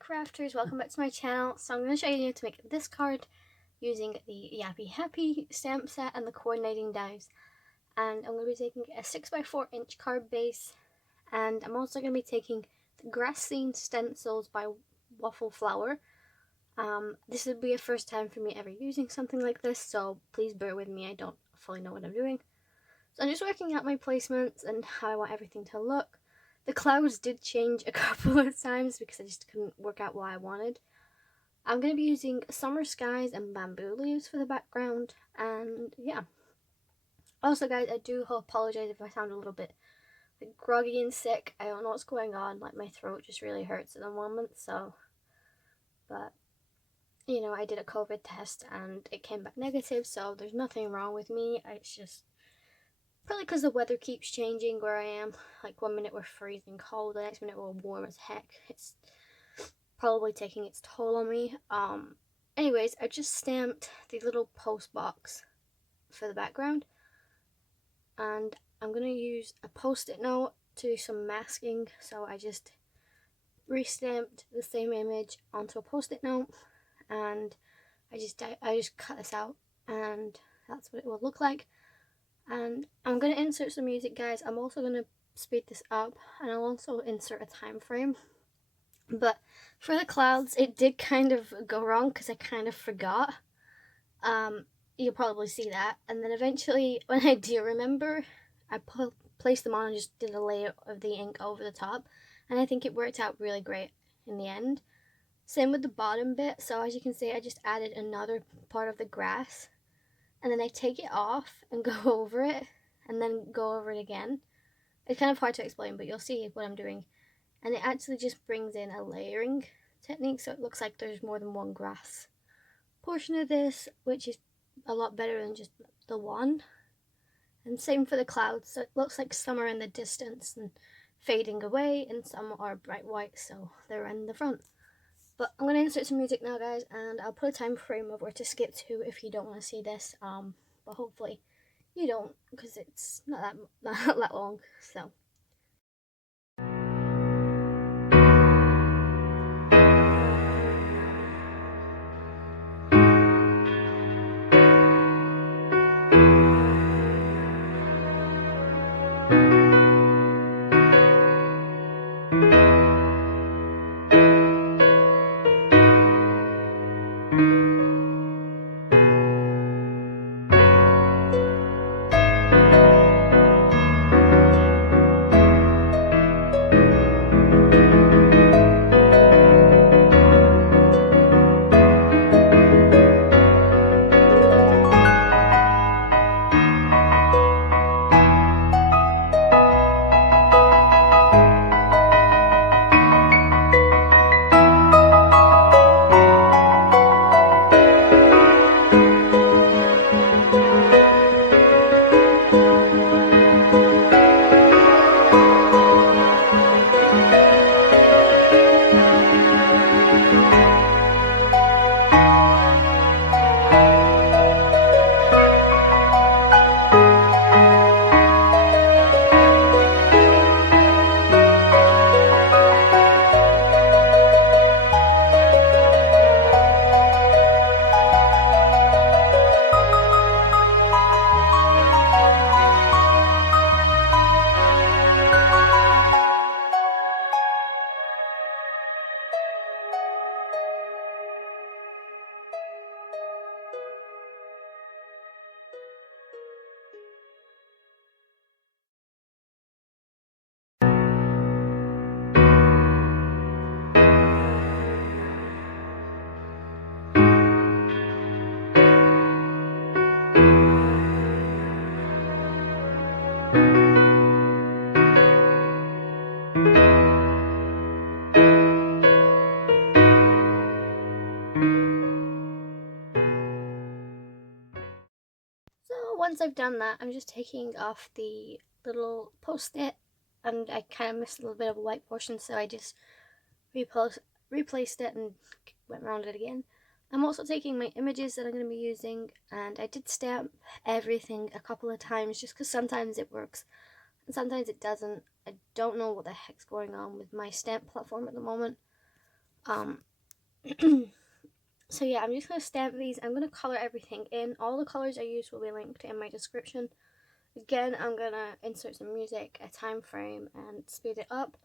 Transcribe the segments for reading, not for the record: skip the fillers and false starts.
crafters, welcome back to my channel. So I'm going to show you how to make this card using the Yappy Happy stamp set and the coordinating dies. And I'm going to be taking a 6x4 inch card base, and I'm also going to be taking the grass scene stencils by Waffle Flower. This would be a first time for me ever using something like this, so please bear with me, I don't fully know what I'm doing. So I'm just working out my placements and how I want everything to look. The clouds did change a couple of times because I just couldn't work out what I wanted. I'm going to be using summer skies and bamboo leaves for the background, and yeah. Also guys, I do apologize if I sound a little bit like groggy and sick. I don't know what's going on, like my throat just really hurts at the moment, so. But, you know, I did a COVID test and it came back negative, so there's nothing wrong with me. It's just probably because the weather keeps changing where I am. Like 1 minute we're freezing cold, the next minute we're warm as heck. It's probably taking its toll on me. Anyways, I just stamped the little post box for the background, and I'm gonna use a post-it note to do some masking. So I just restamped the same image onto a post-it note, and I just cut this out, and that's what it will look like. And I'm going to insert some music, guys. I'm also going to speed this up, and I'll also insert a time frame. But for the clouds, it did kind of go wrong because I kind of forgot. You'll probably see that. And then eventually, when I do remember, I placed them on and just did a layer of the ink over the top. And I think it worked out really great in the end. Same with the bottom bit. So as you can see, I just added another part of the grass. And then I take it off and go over it, and then go over it again. It's kind of hard to explain, but you'll see what I'm doing. And it actually just brings in a layering technique, so it looks like there's more than one grass portion of this, which is a lot better than just the one. And same for the clouds, so it looks like some are in the distance and fading away, and some are bright white, so they're in the front. But I'm going to insert some music now, guys, and I'll put a time frame of where to skip to if you don't want to see this. But hopefully you don't, because it's not that long, so. Once I've done that, I'm just taking off the little post-it, and I kind of missed a little bit of a white portion, so I just replaced it and went around it again. I'm also taking my images that I'm going to be using, and I did stamp everything a couple of times just because sometimes it works and sometimes it doesn't. I don't know what the heck's going on with my stamp platform at the moment. So yeah, I'm just going to stamp these. I'm going to color everything in. All the colors I use will be linked in my description. Again, I'm going to insert some music, a time frame, and speed it up,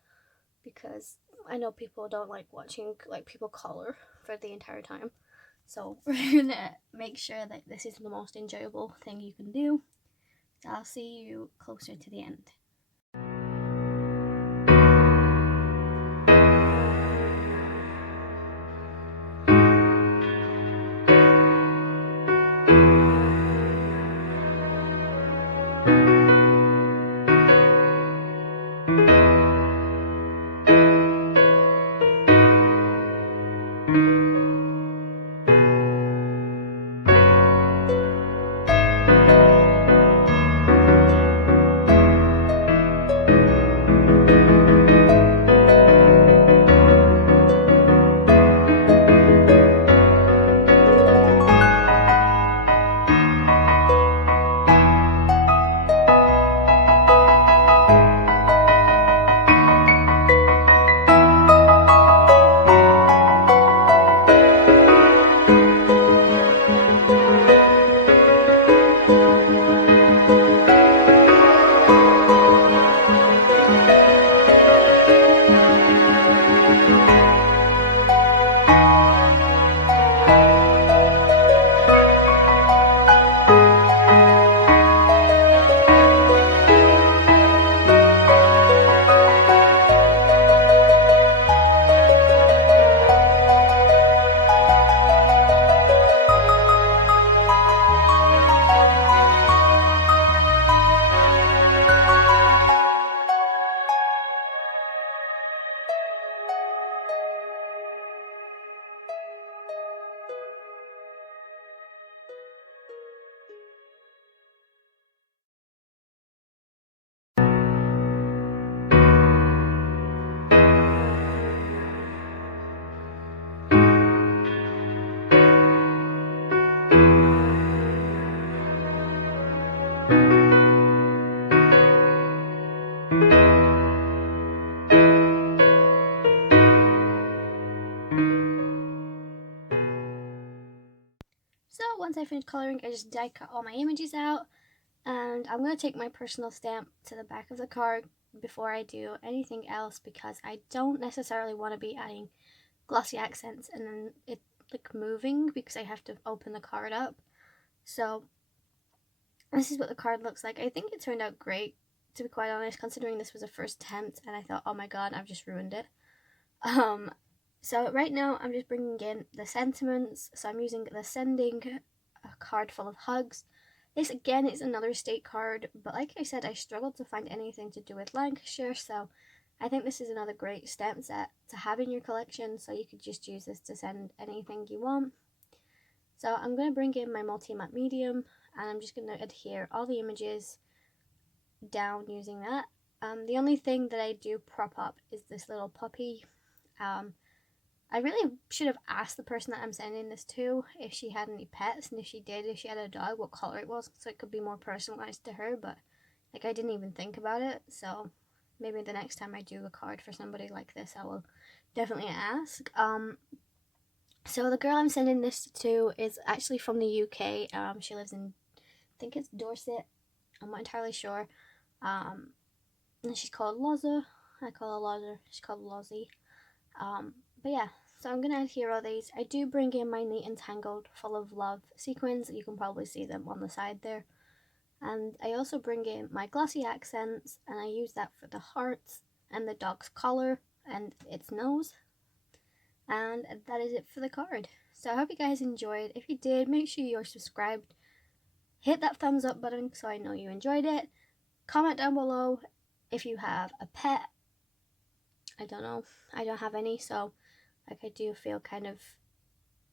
because I know people don't like watching like people color for the entire time. So we're going to make sure that this is the most enjoyable thing you can do. So I'll see you closer to the end. So once I finish coloring, I just die cut all my images out, and I'm going to take my personal stamp to the back of the card before I do anything else, because I don't necessarily want to be adding glossy accents and then it like moving, because I have to open the card up. So this is what the card looks like. I think it turned out great, to be quite honest, considering this was a first attempt and I thought, oh my god, I've just ruined it. So right now I'm just bringing in the sentiments. So I'm using the sending card full of hugs. This again is another state card, but like I said, I struggled to find anything to do with Lancashire, so I think this is another great stamp set to have in your collection, so you could just use this to send anything you want. So I'm going to bring in my multi-matte medium, and I'm just going to adhere all the images down using that. The only thing that I do prop up is this little puppy. I really should have asked the person that I'm sending this to if she had any pets, and if she did, if she had a dog, what color it was, so it could be more personalized to her, but like I didn't even think about it. So maybe the next time I do a card for somebody like this, I will definitely ask. So the girl I'm sending this to is actually from the UK. She lives in, I think it's Dorset, I'm not entirely sure. And she's called Loza. I call her Loza. She's called Lozzie. But yeah, so I'm gonna adhere all these. I do bring in my Neat and Tangled Full of Love sequins. You can probably see them on the side there. And I also bring in my glossy accents, and I use that for the hearts and the dog's collar and its nose. And that is it for the card. So I hope you guys enjoyed. If you did, make sure you're subscribed. Hit that thumbs up button so I know you enjoyed it. Comment down below if you have a pet. I don't know. I don't have any, so like I do feel kind of,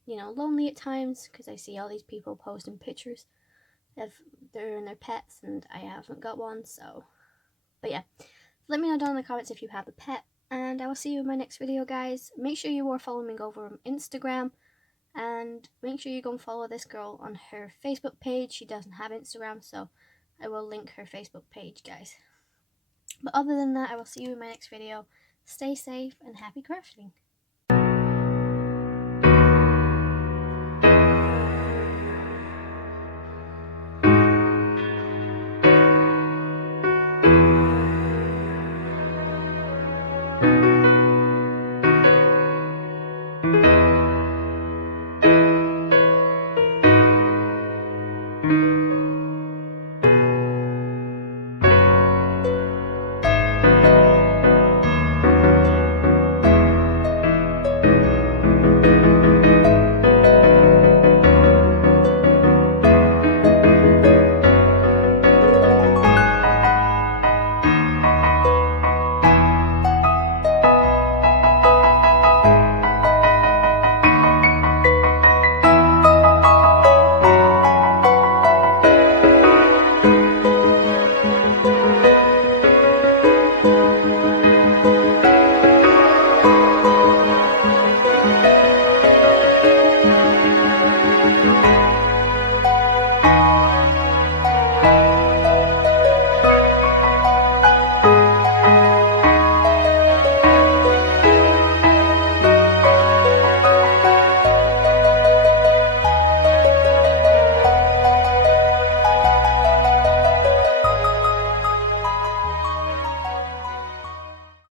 you know, lonely at times, because I see all these people posting pictures of their and their pets, and I haven't got one. So, but yeah, let me know down in the comments if you have a pet, and I will see you in my next video, guys. Make sure you are following me over on Instagram, and make sure you go and follow this girl on her Facebook page. She doesn't have Instagram, so I will link her Facebook page, guys. But other than that, I will see you in my next video. Stay safe and happy crafting.